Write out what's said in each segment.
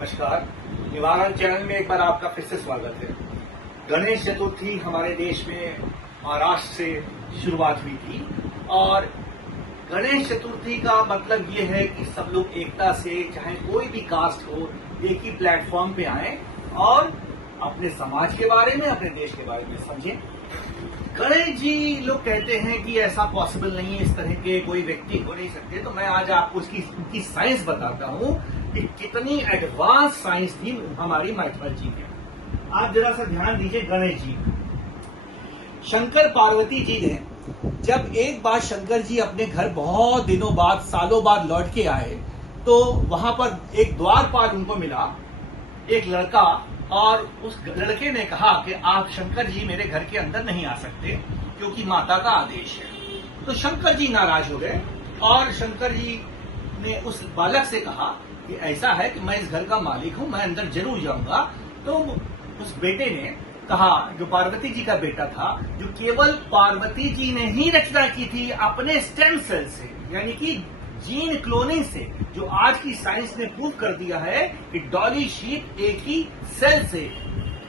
नमस्कार। निवारण चैनल में एक बार आपका फिर से स्वागत है। गणेश चतुर्थी हमारे देश में महाराष्ट्र से शुरुआत हुई थी और गणेश चतुर्थी का मतलब ये है कि सब लोग एकता से, चाहे कोई भी कास्ट हो, एक ही प्लेटफॉर्म पे आए और अपने समाज के बारे में, अपने देश के बारे में समझें। गणेश जी लोग कहते हैं कि ऐसा पॉसिबल नहीं है, इस तरह के कोई व्यक्ति हो नहीं सकते। तो मैं आज आपको उसकी साइंस बताता हूं कि कितनी एडवांस साइंस थी हमारी माइथोलॉजी में। आप जरा सा ध्यान दीजिए। गणेश जी, शंकर पार्वती जी ने जब एक बार शंकर जी अपने घर बहुत दिनों बाद, सालों बाद लौट के आए, तो वहां पर एक द्वारपाल उनको मिला, एक लड़का, और उस लड़के ने कहा कि आप शंकर जी मेरे घर के अंदर नहीं आ सकते क्योंकि माता का आदेश है। तो शंकर जी नाराज हो गए और शंकर जी ने उस बालक से कहा कि ऐसा है कि मैं इस घर का मालिक हूं, मैं अंदर जरूर जाऊंगा। तो उस बेटे ने कहा, जो पार्वती जी का बेटा था, जो केवल पार्वती जी ने ही रचना की थी अपने स्टेम सेल से, यानी कि जीन क्लोनिंग से, जो आज की साइंस ने प्रूव कर दिया है कि डॉली शीप एक ही सेल से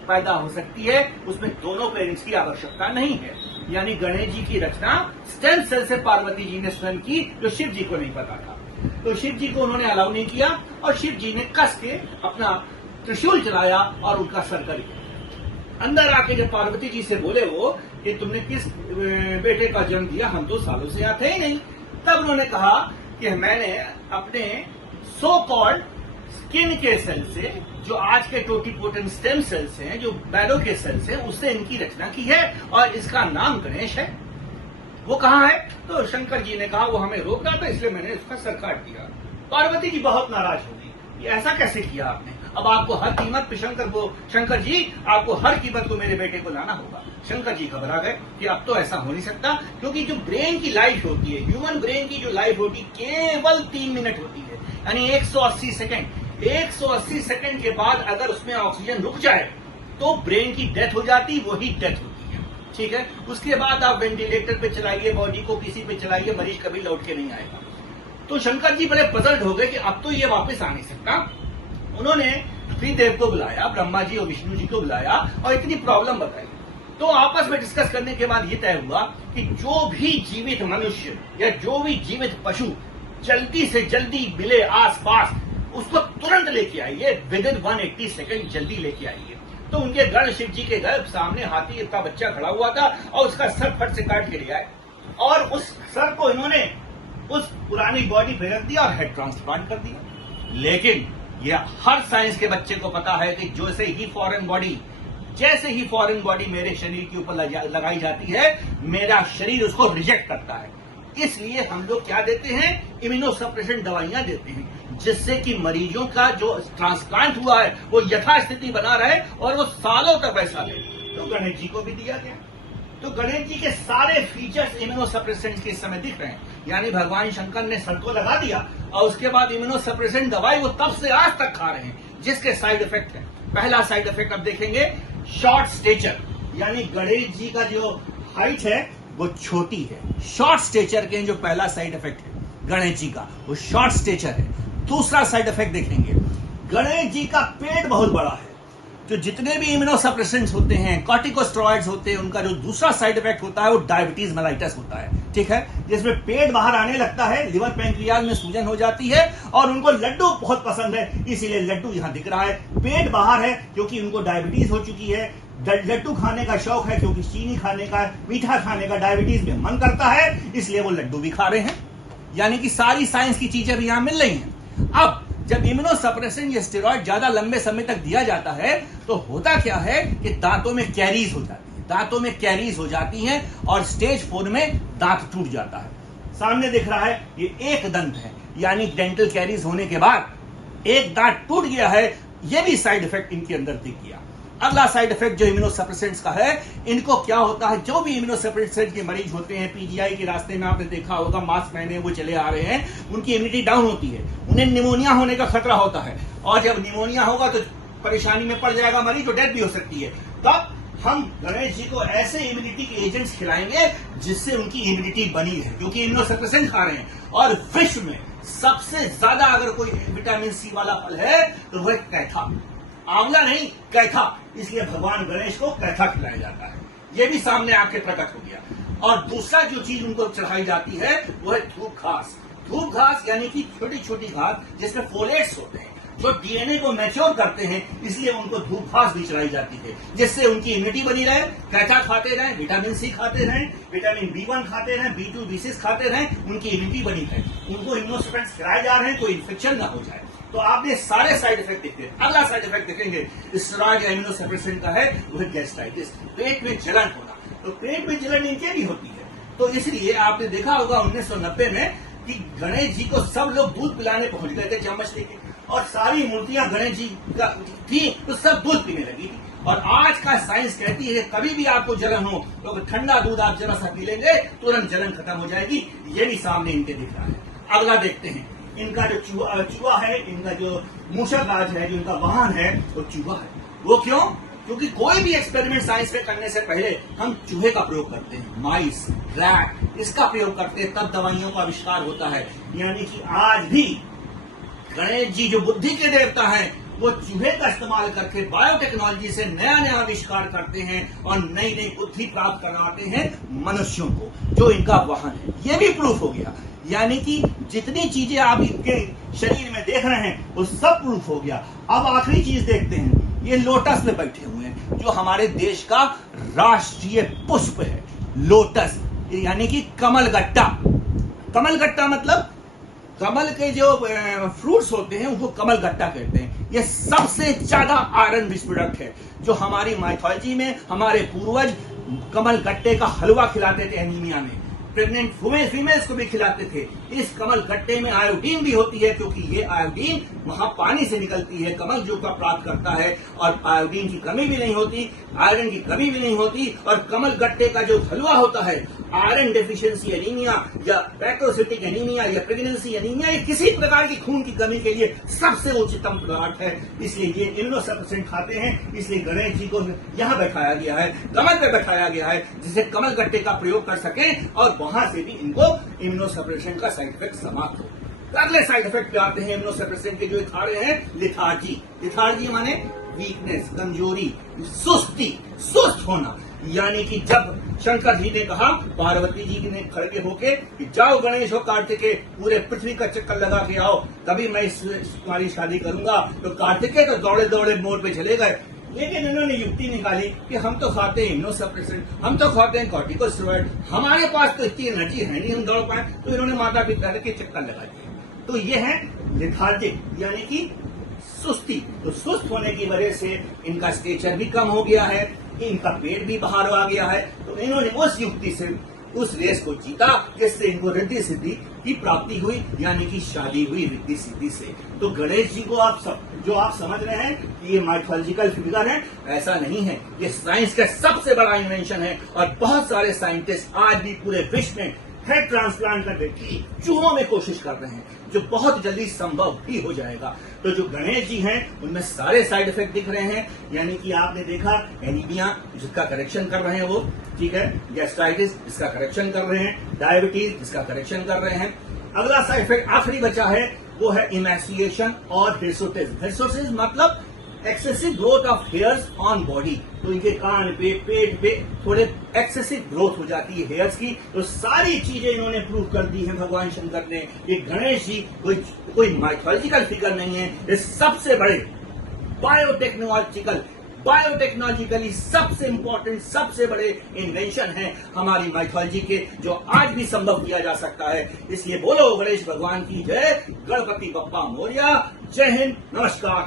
पैदा हो सकती है, उसमें दोनों पेरेंट्स की आवश्यकता नहीं है। यानी गणेश जी की रचना स्टेम सेल से पार्वती जी ने स्वयं की, जो शिव जी को नहीं पता था। तो शिव जी को उन्होंने अलाउ नहीं किया और शिव जी ने कस के अपना त्रिशूल चलाया और उनका सर कर दिया। अंदर आके जब पार्वती जी से बोले वो कि तुमने किस बेटे का जन्म दिया, हम तो सालों से यहाँ थे ही नहीं, तब उन्होंने कहा कि मैंने अपने सो कॉल्ड स्किन के सेल से, जो आज के टोटीपोटेंट स्टेम सेल्स हैं, जो बैरो के सेल्स हैं, उससे इनकी रचना की है और इसका नाम गणेश है। वो कहाँ है? तो शंकर जी ने कहा वो हमें रोक रहा था, इसलिए मैंने उसका सर काट दिया। पार्वती जी बहुत नाराज हो गई, ये ऐसा कैसे किया आपने? अब आपको हर कीमत पे शंकर जी आपको हर कीमत को मेरे बेटे को लाना होगा। शंकर जी घबरा गए कि अब तो ऐसा हो नहीं सकता, क्योंकि जो ब्रेन की लाइफ होती है, ह्यूमन ब्रेन की जो लाइफ होती है, केवल 3 मिनट होती है, यानी 180 सेकेंड। 180 सेकेंड के बाद अगर उसमें ऑक्सीजन रुक जाए तो ब्रेन की डेथ हो जाती, वही डेथ होती है। ठीक है, उसके बाद आप वेंटिलेटर पे चलाइए, बॉडी को किसी पे चलाइए, मरीज कभी लौट के नहीं आएगा। तो शंकर जी बड़े पजल्ड हो गए कि अब तो ये वापस आ नहीं सकता। उन्होंने त्रिदेव को बुलाया, ब्रह्मा जी और विष्णु जी को बुलाया और इतनी प्रॉब्लम बताई। तो आपस में डिस्कस करने के बाद ये तय हुआ कि जो भी जीवित मनुष्य या जो भी जीवित पशु जल्दी से जल्दी मिले आसपास, उसको तुरंत लेके आइए, विद इन 180 सेकेंड जल्दी लेके आइए। तो उनके गण शिव जी के घर सामने हाथी इतना बच्चा खड़ा हुआ था और उसका सर फट से काट के ले आए और उस सर को इन्होंने उस पुरानी बॉडी पे रख दिया और हेड ट्रांसप्लांट कर दिया। लेकिन यह हर साइंस के बच्चे को पता है कि जैसे ही फॉरेन बॉडी मेरे शरीर के ऊपर लगाई जाती है, मेरा शरीर उसको रिजेक्ट करता है। इसलिए हम लोग क्या देते हैं? इम्यूनोसप्रेशन दवाइयां देते हैं, जिससे कि मरीजों का जो ट्रांसप्लांट हुआ है वो यथास्थिति बना रहे और वो सालों तक वैसा रहे। तो गणेश जी को भी दिया गया। तो गणेश जी के सारे फीचर्स इम्यूनोसप्रेसेंट के इस समय दिख रहे हैं, यानी भगवान शंकर ने सर को लगा दिया और उसके बाद इम्यूनोसप्रेसेंट दवाई वो तब से आज तक खा रहे हैं, जिसके साइड इफेक्ट है। पहला साइड इफेक्ट अब देखेंगे, शॉर्ट स्टेचर, यानी गणेश जी का जो हाइट है वो छोटी है। शॉर्ट स्टेचर के जो पहला साइड इफेक्ट है गणेश जी का, वो शॉर्ट स्टेचर है। दूसरा साइड इफेक्ट देखेंगे, गणेश जी का पेट बहुत बड़ा है। जो जितने भी इम्यूनोसप्रेसेंट्स होते हैं, कॉर्टिकोस्टेरॉइड्स होते हैं, उनका जो दूसरा साइड इफेक्ट होता है वो डायबिटीज मेलाइटस होता है। ठीक है, जिसमें पेट बाहर आने लगता है, लिवर पैंक्रियाज में सूजन हो जाती है और उनको लड्डू बहुत पसंद है, इसीलिए लड्डू यहां दिख रहा है। पेट बाहर है क्योंकि उनको डायबिटीज हो चुकी है, लड्डू खाने का शौक है क्योंकि चीनी खाने का, मीठा खाने का डायबिटीज में मन करता है, इसलिए वो लड्डू भी खा रहे हैं। यानी कि सारी साइंस की चीजें भी यहां मिल रही हैं। अब जब इम्यूनोसप्रेसेंट या स्टेरॉइड ज्यादा लंबे समय तक दिया जाता है तो होता क्या है कि दांतों में कैरीज हो जाती है, दांतों में कैरीज हो जाती हैं और स्टेज 4 में दांत टूट जाता है। सामने दिख रहा है ये एक दंत है, यानी डेंटल कैरीज होने के बाद एक दांत टूट गया है। ये भी साइड इफेक्ट इनके अंदर दिख गया। अगला साइड इफेक्ट जो इम्यूनोसप्रेसेंट्स का है, इनको क्या होता है, जो भी इम्यूनोसप्रेसेंट के मरीज होते हैं, पीजीआई के रास्ते में आपने देखा होगा, मास्क पहने वो चले आ रहे हैं, उनकी इम्यूनिटी डाउन होती है, उन्हें निमोनिया होने का खतरा होता है और जब निमोनिया होगा तो परेशानी में पड़ जाएगा मरीज, तो डेथ भी हो सकती है। तब हम गणेश जी को ऐसे इम्यूनिटी के एजेंट्स खिलाएंगे जिससे उनकी इम्यूनिटी बनी है, क्योंकि इम्यूनोसप्रेसेंट खा रहे हैं। और विश्व में सबसे ज्यादा अगर कोई विटामिन सी वाला फल है तो वह कैथा, आंवला नहीं कैथा, इसलिए भगवान गणेश को कैथा खिलाया जाता है। यह भी सामने आके प्रकट हो गया। और दूसरा जो चीज उनको चढ़ाई जाती है वो है धूप घास। धूप घास यानी कि छोटी छोटी घास जिसमें फोलेट्स होते हैं जो डीएनए को मैच्योर करते हैं, इसलिए उनको धूप घास भी चढ़ाई जाती है जिससे उनकी इम्यूनिटी बनी रहे, कैथा खाते रहें, विटामिन सी खाते रहें, विटामिन B1 खाते रहें, B2 B6 खाते रहें, उनकी इम्यूनिटी बनी रहे, उनको इम्यूनोसप्रेसेंट्स खिलाए जा रहे हैं, कोई इन्फेक्शन ना हो जाए। तो आपने सारे साइड इफेक्ट देखे। अगला साइड इफेक्ट देखेंगे स्टेरॉइड या इम्यूनोसप्रेसेंट का है, वह गैस्ट्राइटिस, पेट में जलन होना। तो पेट में जलन इनके भी होती है, तो इसलिए आपने देखा होगा 1990 में कि गणेश जी को सब लोग दूध पिलाने पहुंच गए थे चम्मच लेके, और सारी मूर्तियां गणेश जी का थी तो सब दूध पीने लगी थी। और आज का साइंस कहती है कभी भी आपको जलन हो तो ठंडा दूध आप जरा सा पी लेंगे तुरंत जलन खत्म हो जाएगी। ये भी सामने इनके दिख रहा है। अगला देखते हैं, इनका जो चूहा है, इनका जो मूषक राज है, जो इनका वाहन है वो चूहा है। वो क्यों? क्योंकि कोई भी एक्सपेरिमेंट साइंस में करने से पहले हम चूहे का प्रयोग करते हैं, माइस, रैट, इसका प्रयोग करते हैं, तब दवाइयों का आविष्कार होता है। यानी कि आज भी गणेश जी जो बुद्धि के देवता हैं वो चूहे का इस्तेमाल करके बायोटेक्नोलॉजी से नया नया आविष्कार करते हैं और नई नई बुद्धि प्राप्त कराते हैं मनुष्यों को, जो इनका वाहन है। ये भी प्रूफ हो गया। यानी कि जितनी चीजें आप इनके शरीर में देख रहे हैं वो सब प्रूफ हो गया। अब आखिरी चीज देखते हैं, ये लोटस में बैठे हुए हैं जो हमारे देश का राष्ट्रीय पुष्प है। लोटस यानी कि कमलगट्टा। कमलगट्टा मतलब कमल के जो फ्रूट्स होते हैं उनको कमलगट्टा कहते हैं। ये सबसे ज्यादा आयरन रिच प्रोडक्ट है, जो हमारी माइथोलॉजी में हमारे पूर्वज कमलगट्टे का हलवा खिलाते थे एनीमिया में, प्रेग्नेंट फीमेल्स को भी खिलाते थे। इस कमल गट्टे में आयोडीन भी होती है, क्योंकि ये आयोडीन वहां पानी से निकलती है, कमल जो का प्राप्त करता है, और आयोडीन की कमी भी नहीं होती, आयरन की कमी भी नहीं होती। और कमल गट्टे का जो हलवा होता है, आयरन डेफिशिएंसी एनीमिया या पैक्रोसिटिक एनीमिया या प्रेगनेंसी एनीमिया या किसी प्रकार की खून की कमी के लिए सबसे उच्चतम पदार्थ है। इसलिए ये इम्यूनोसप्रेसेंट खाते हैं, इसलिए गणेश जी को यहाँ बैठाया गया है, कमल पे बैठाया गया है, जिससे कमल गट्टे का प्रयोग कर सके और वहां से भी इनको इम्यूनोसप्रेशन का साइड इफेक्ट समाप्त हो। तो अगले साइड इफेक्ट पे आते हैं इम्यूनोसप्रेशन के, जो खा रहे हैं लिथार्जी। लिथार्जी माने वीकनेस, कमजोरी, सुस्ती, सुस्त होना। यानी कि जब शंकर जी ने कहा पार्वती जी ने खड़े होके कि जाओ गणेश हो कार्तिकेय, पूरे पृथ्वी का चक्कर लगा के आओ, तभी मैं तुम्हारी शादी करूंगा, तो कार्तिकेय तो दौड़े दौड़े मोड़ पे चले गए। लेकिन इन्होंने युक्ति निकाली कि हम तो खाते हैं इम्यूनोसप्रेसेंट, हम तो खाते हैं कॉर्टिकोस्टेरॉइड, हमारे पास तो इतनी एनर्जी है नहीं हम दौड़ पाए, तो इन्होंने माता पिता के चक्कर लगा दिए। तो ये है लेथार्जिक यानी कि सुस्ती। तो सुस्त होने की वजह से इनका स्टेचर भी कम हो गया है, इनका पेट भी बाहर आ गया है। तो इन्होंने उस युक्ति से उस रेस को जीता जिससे इनको रिद्धि सिद्धि की प्राप्ति हुई, यानी कि शादी हुई रिद्धि सिद्धि से। तो गणेश जी को आप समझ रहे हैं कि ये माइथोलॉजिकल फिगर है, ऐसा नहीं है, ये साइंस का सबसे बड़ा इन्वेंशन है। और बहुत सारे साइंटिस्ट आज भी पूरे विश्व में हेड ट्रांसप्लांट करने की चूहों में कोशिश कर रहे हैं, जो बहुत जल्दी संभव भी हो जाएगा। तो जो गणेश जी हैं उनमें सारे साइड इफेक्ट दिख रहे हैं। यानी कि आपने देखा एनीमिया जिसका करेक्शन कर रहे हैं वो, ठीक है, गैस्ट्राइटिस इसका करेक्शन कर रहे हैं, डायबिटीज इसका करेक्शन कर रहे हैं। अगला साइड इफेक्ट आखिरी बचा है वो है इमैसिएशन और हिर्सुटिज्म। हिर्सुटिज्म मतलब excessive growth of hairs on body. तो इनके कान पे, पेट पे थोड़े एक्सेसिव ग्रोथ हो जाती है हेयर्स की। तो सारी चीजें इन्होंने प्रूव कर दी है भगवान शंकर ने। ये गणेश जी कोई माइथोलॉजिकल फिगर नहीं है, ये सबसे बड़े बायोटेक्नोलॉजिकली सबसे इंपॉर्टेंट, सबसे बड़े इन्वेंशन है हमारी माइथोलॉजी के, जो आज भी संभव किया जा सकता है। इसलिए बोलो गणेश भगवान की जय, गणपति बप्पा मोरया। जय हिंद, नमस्कार।